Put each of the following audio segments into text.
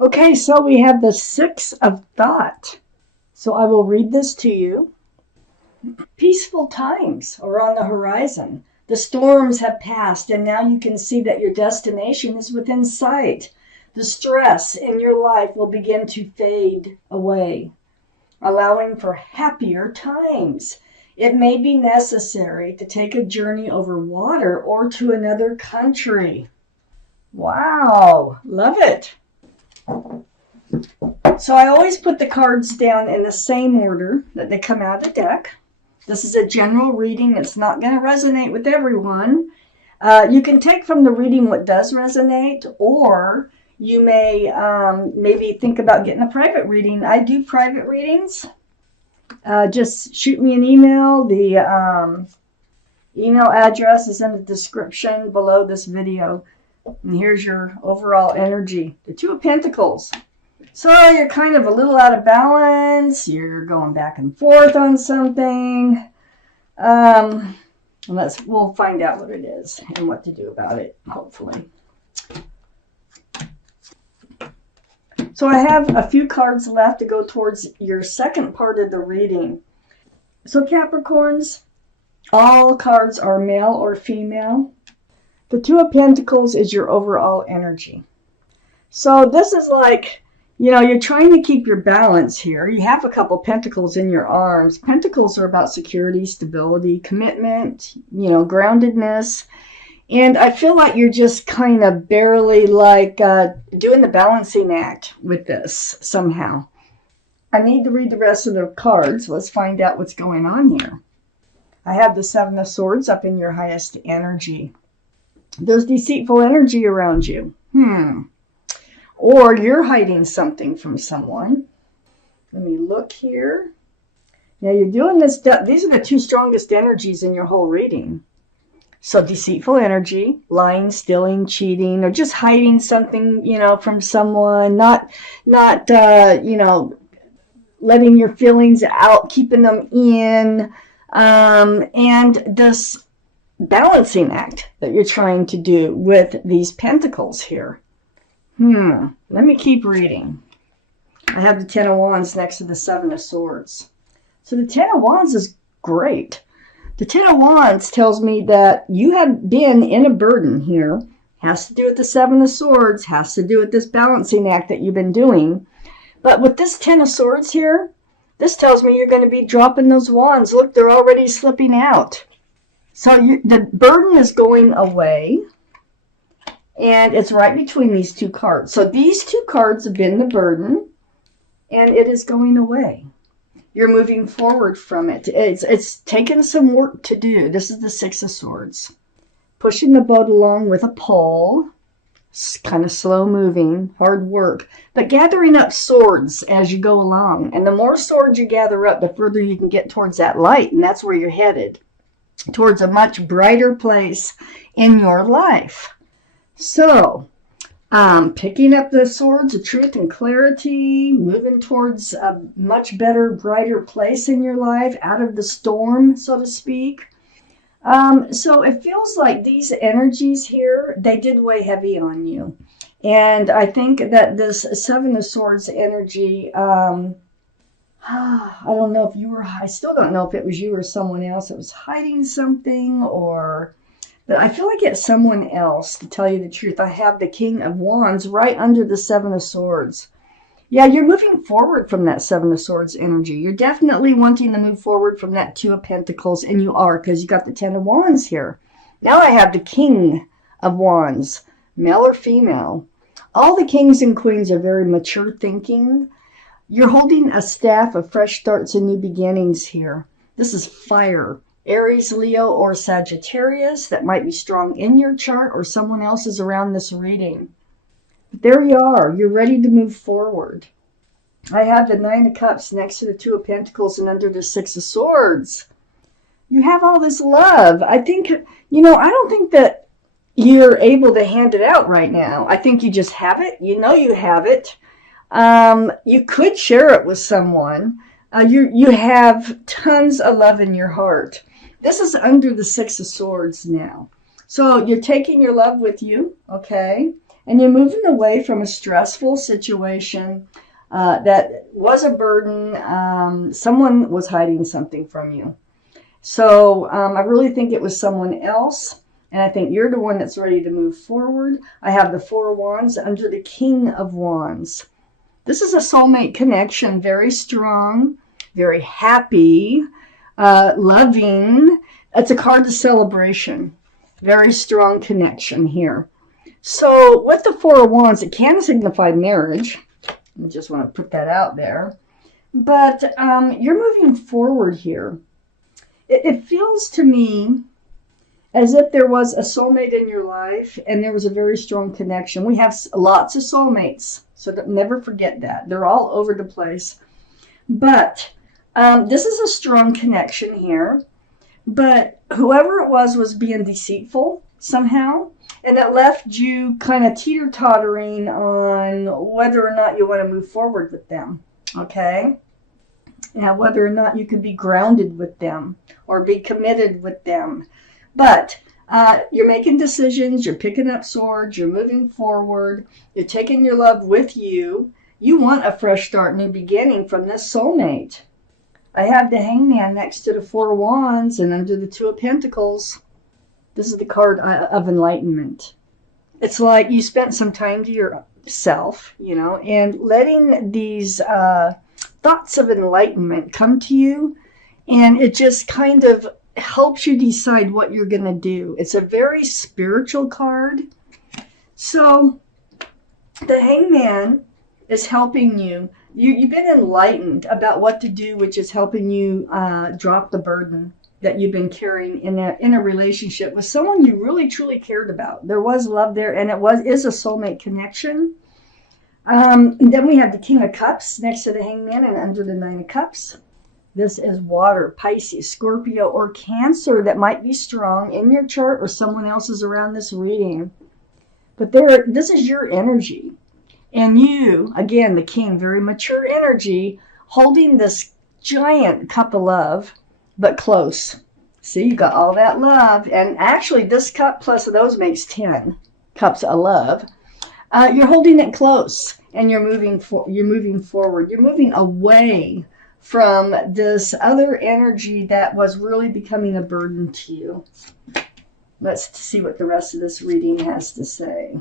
Okay, so we have the Six of Thought. So I will read this to you. Peaceful times are on the horizon. The storms have passed, and now you can see that your destination is within sight. The stress in your life will begin to fade away, allowing for happier times. It may be necessary to take a journey over water or to another country. Wow, love it. So I always put the cards down in the same order that they come out of the deck. This is a general reading. It's not going to resonate with everyone. You can take from the reading what does resonate, or you may maybe think about getting a private reading. I do private readings. Just shoot me an email. The email address is in the description below this video. And here's your overall energy. The Two of Pentacles. So you're kind of a little out of balance. You're going back and forth on something. We'll find out what it is and what to do about it, hopefully. So I have a few cards left to go towards your second part of the reading. So Capricorns, all cards are male or female. The Two of Pentacles is your overall energy. So this is like, you're trying to keep your balance here. You have a couple pentacles in your arms. Pentacles are about security, stability, commitment, groundedness. And I feel like you're just kind of barely doing the balancing act with this somehow. I need to read the rest of the cards. Let's find out what's going on here. I have the Seven of Swords up in your highest energy. There's deceitful energy around you. Or you're hiding something from someone. Let me look here. Now you're doing this. These are the two strongest energies in your whole reading. So deceitful energy, lying, stealing, cheating, or just hiding something, from someone. Not, letting your feelings out, keeping them in. And this balancing act that you're trying to do with these pentacles here. Let me keep reading. I have the Ten of Wands next to the Seven of Swords. So the Ten of Wands is great. The Ten of Wands tells me that you have been in a burden here. Has to do with the Seven of Swords. Has to do with this balancing act that you've been doing. But with this Ten of Swords here, this tells me you're going to be dropping those wands. Look, they're already slipping out. So the burden is going away. And it's right between these two cards. So these two cards have been the burden, and it is going away. You're moving forward from it. It's taken some work to do. This is the Six of Swords. Pushing the boat along with a pole. It's kind of slow moving, hard work. But gathering up swords as you go along. And the more swords you gather up, the further you can get towards that light. And that's where you're headed. Towards a much brighter place in your life. So, picking up the swords of truth and clarity, moving towards a much better, brighter place in your life, out of the storm, so to speak. So it feels like these energies here, they did weigh heavy on you. And I think that this Seven of Swords energy, I don't know if I still don't know if it was you or someone else that was hiding something but I feel like it's someone else, to tell you the truth. I have the King of Wands right under the Seven of Swords. Yeah, you're moving forward from that Seven of Swords energy. You're definitely wanting to move forward from that Two of Pentacles, and you are, because you got the Ten of Wands here. Now I have the King of Wands, male or female. All the kings and queens are very mature thinking. You're holding a staff of fresh starts and new beginnings here. This is fire. Aries, Leo, or Sagittarius, that might be strong in your chart, or someone else is around this reading. But there you are. You're ready to move forward. I have the Nine of Cups next to the Two of Pentacles and under the Six of Swords. You have all this love. I think, I don't think that you're able to hand it out right now. I think you just have it. You have it. You could share it with someone. You have tons of love in your heart. This is under the Six of Swords now. So you're taking your love with you, okay? And you're moving away from a stressful situation that was a burden. Someone was hiding something from you. So I really think it was someone else. And I think you're the one that's ready to move forward. I have the Four of Wands under the King of Wands. This is a soulmate connection, very strong, very happy, loving. It's a card of celebration. Very strong connection here. So with the Four of Wands, it can signify marriage. I just want to put that out there. But you're moving forward here. It feels to me as if there was a soulmate in your life and there was a very strong connection. We have lots of soulmates, so never forget that. They're all over the place. But this is a strong connection here. But whoever it was being deceitful somehow, and that left you kind of teeter-tottering on whether or not you want to move forward with them, okay? Now, whether or not you could be grounded with them or be committed with them. But you're making decisions, you're picking up swords, you're moving forward, you're taking your love with you. You want a fresh start, new beginning from this soulmate. I have the Hangman next to the Four of Wands and under the Two of Pentacles. This is the card of enlightenment. It's like you spent some time to yourself, and letting these thoughts of enlightenment come to you, and it just kind of helps you decide what you're going to do. It's a very spiritual card. So the Hangman is helping you. You've been enlightened about what to do, which is helping you drop the burden that you've been carrying in a relationship with someone you really truly cared about. There was love there, and is a soulmate connection. Then we have the King of Cups next to the Hangman and under the Nine of Cups. This is water, Pisces, Scorpio, or Cancer that might be strong in your chart or someone else's around this reading. But this is your energy. And you, again, the King, very mature energy, holding this giant cup of love, but close. See, you got all that love. And actually, this cup plus those makes 10 cups of love. You're holding it close, and you're moving forward. You're moving away from this other energy that was really becoming a burden to you. Let's see what the rest of this reading has to say.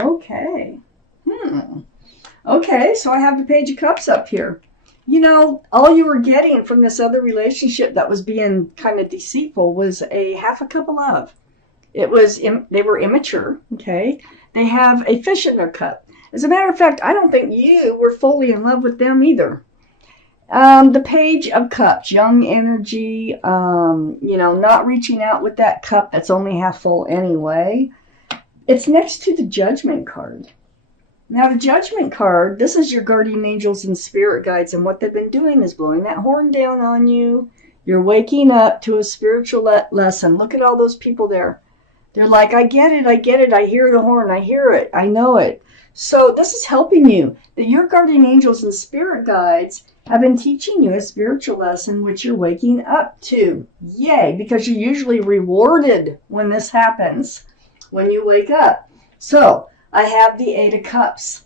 Okay. Okay, so I have the Page of Cups up here. All you were getting from this other relationship that was being kind of deceitful was a half a cup of love. They were immature, okay? They have a fish in their cup. As a matter of fact, I don't think you were fully in love with them either. The Page of Cups, young energy, not reaching out with that cup that's only half full anyway. It's next to the Judgment card. Now, the Judgment card, this is your guardian angels and spirit guides, and what they've been doing is blowing that horn down on you. You're waking up to a spiritual lesson. Look at all those people there. They're like, I get it, I hear the horn, I hear it, I know it. So this is helping you. Your guardian angels and spirit guides have been teaching you a spiritual lesson which you're waking up to. Yay, because you're usually rewarded when this happens, when you wake up. So I have the Eight of Cups.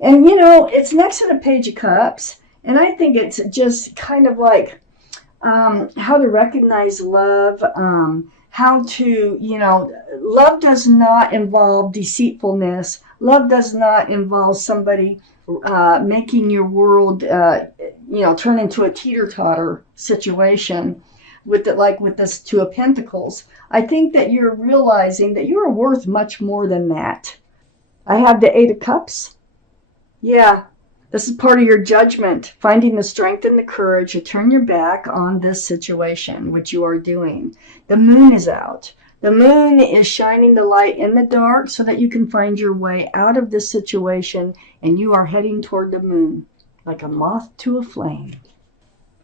And it's next to the Page of Cups. And I think it's just kind of like how to recognize love, how to, love does not involve deceitfulness. Love does not involve somebody making your world, turn into a teeter-totter situation with this Two of Pentacles. I think that you're realizing that you are worth much more than that. I have the Eight of Cups. Yeah, this is part of your judgment, finding the strength and the courage to turn your back on this situation, which you are doing. The moon is out. The moon is shining the light in the dark so that you can find your way out of this situation, and you are heading toward the moon like a moth to a flame.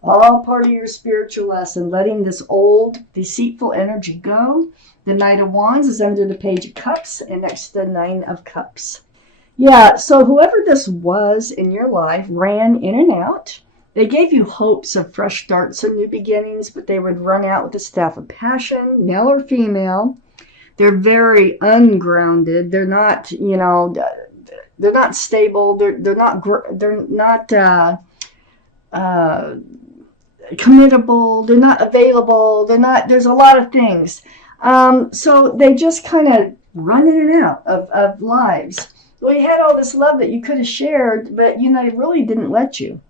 All part of your spiritual lesson, letting this old, deceitful energy go. The Knight of Wands is under the Page of Cups and next to the Nine of Cups. Yeah, so whoever this was in your life ran in and out. They gave you hopes of fresh starts and new beginnings, but they would run out with the staff of passion, male or female. They're very ungrounded. They're not, you know, they're not stable. They're not committable. They're not available. They're not. There's a lot of things. So they just kind of run in and out of lives. Well, you had all this love that you could have shared, but you know, it really didn't let you.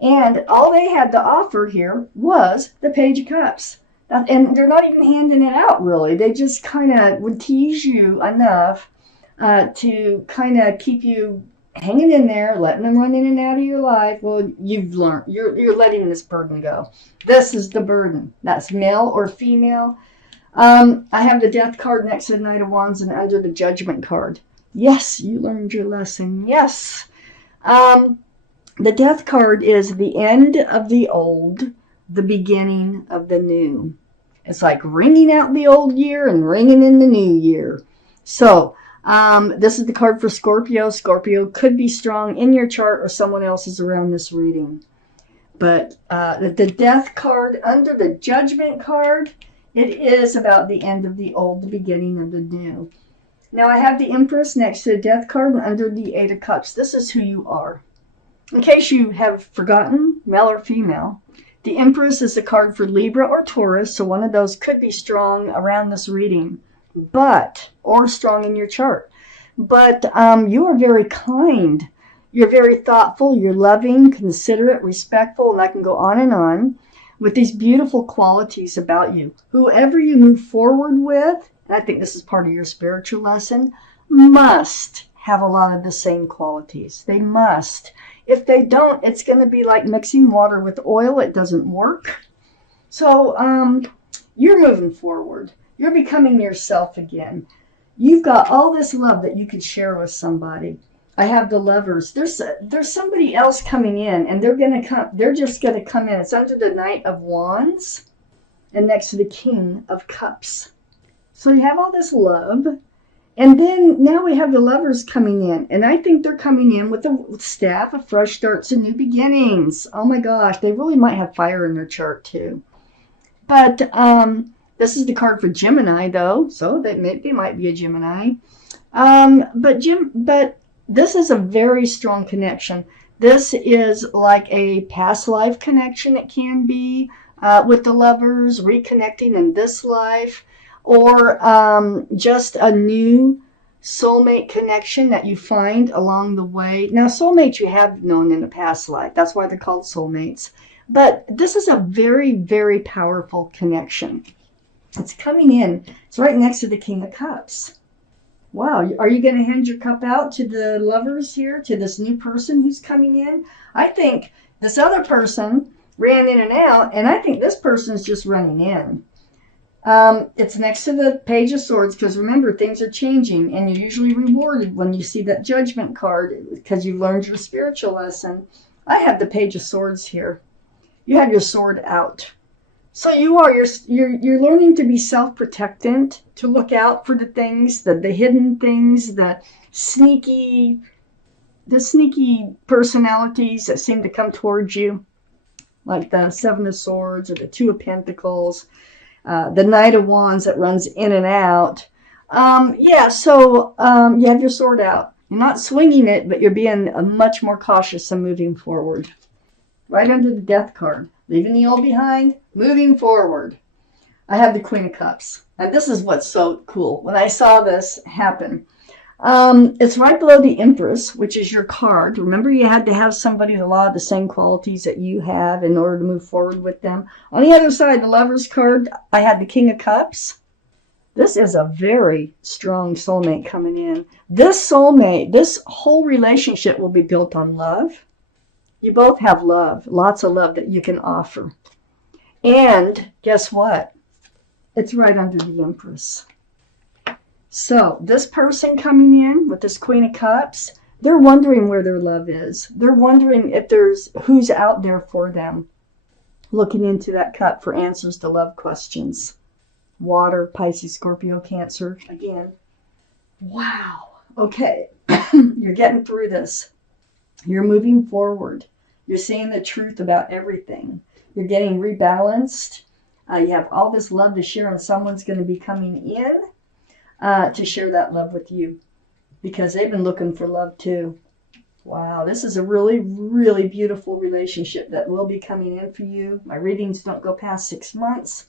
And all they had to offer here was the Page of Cups. And they're not even handing it out, really. They just kind of would tease you enough to kind of keep you hanging in there, letting them run in and out of your life. Well, you've learned. You're letting this burden go. This is the burden. That's male or female. I have the Death card next to the Knight of Wands and under the Judgment card. Yes, you learned your lesson. Yes. The Death card is the end of the old, the beginning of the new. It's like ringing out the old year and ringing in the new year. So, this is the card for Scorpio. Scorpio could be strong in your chart or someone else's around this reading. But the Death card under the Judgment card, it is about the end of the old, the beginning of the new. Now, I have the Empress next to the Death card and under the Eight of Cups. This is who you are. In case you have forgotten, male or female, the Empress is a card for Libra or Taurus, so one of those could be strong around this reading, or strong in your chart. But you are very kind. You're very thoughtful. You're loving, considerate, respectful, and I can go on with these beautiful qualities about you. Whoever you move forward with, and I think this is part of your spiritual lesson, must have a lot of the same qualities. They must. If they don't, it's going to be like mixing water with oil. It doesn't work. So you're moving forward. You're becoming yourself again. You've got all this love that you could share with somebody. I have the Lovers. There's somebody else coming in, and they're just going to come in. It's under the Knight of Wands and next to the King of Cups. So you have all this love. And then now we have the Lovers coming in. And I think they're coming in with the staff of fresh starts and new beginnings. Oh my gosh, they really might have fire in their chart too. But this is the card for Gemini though. So they might be a Gemini. But this is a very strong connection. This is like a past life connection. It can be with the Lovers reconnecting in this life. Or just a new soulmate connection that you find along the way. Now, soulmates you have known in a past life. That's why they're called soulmates. But this is a very, very powerful connection. It's coming in. It's right next to the King of Cups. Wow. Are you going to hand your cup out to the Lovers here, to this new person who's coming in? I think this other person ran in and out, and I think this person's just running in. It's next to the Page of Swords because remember, things are changing and you're usually rewarded when you see that Judgment card because you learned your spiritual lesson. I have the Page of Swords here. You have your sword out. So you're learning to be self-protectant, to look out for the things, the hidden things, the sneaky personalities that seem to come towards you, like the Seven of Swords or the Two of Pentacles. The Knight of Wands that runs in and out. You have your sword out. You're not swinging it, but you're being much more cautious and moving forward. Right under the Death card. Leaving the old behind, moving forward. I have the Queen of Cups. And this is what's so cool. When I saw this happen, it's right below the Empress, which is your card. Remember, you had to have somebody with a lot of the same qualities that you have in order to move forward with them. On the other side, the Lovers card, I had the King of Cups. This is a very strong soulmate coming in. This soulmate, this whole relationship will be built on love. You both have love, lots of love that you can offer. And guess what? It's right under the Empress. So this person coming in with this Queen of Cups, they're wondering where their love is. They're wondering if there's who's out there for them. Looking into that cup for answers to love questions. Water, Pisces, Scorpio, Cancer. Again. Wow. Okay. You're getting through this. You're moving forward. You're seeing the truth about everything. You're getting rebalanced. You have all this love to share and someone's going to be coming in. to share that love with you, because they've been looking for love too. Wow, this is a really, really beautiful relationship that will be coming in for you. My readings don't go past 6 months.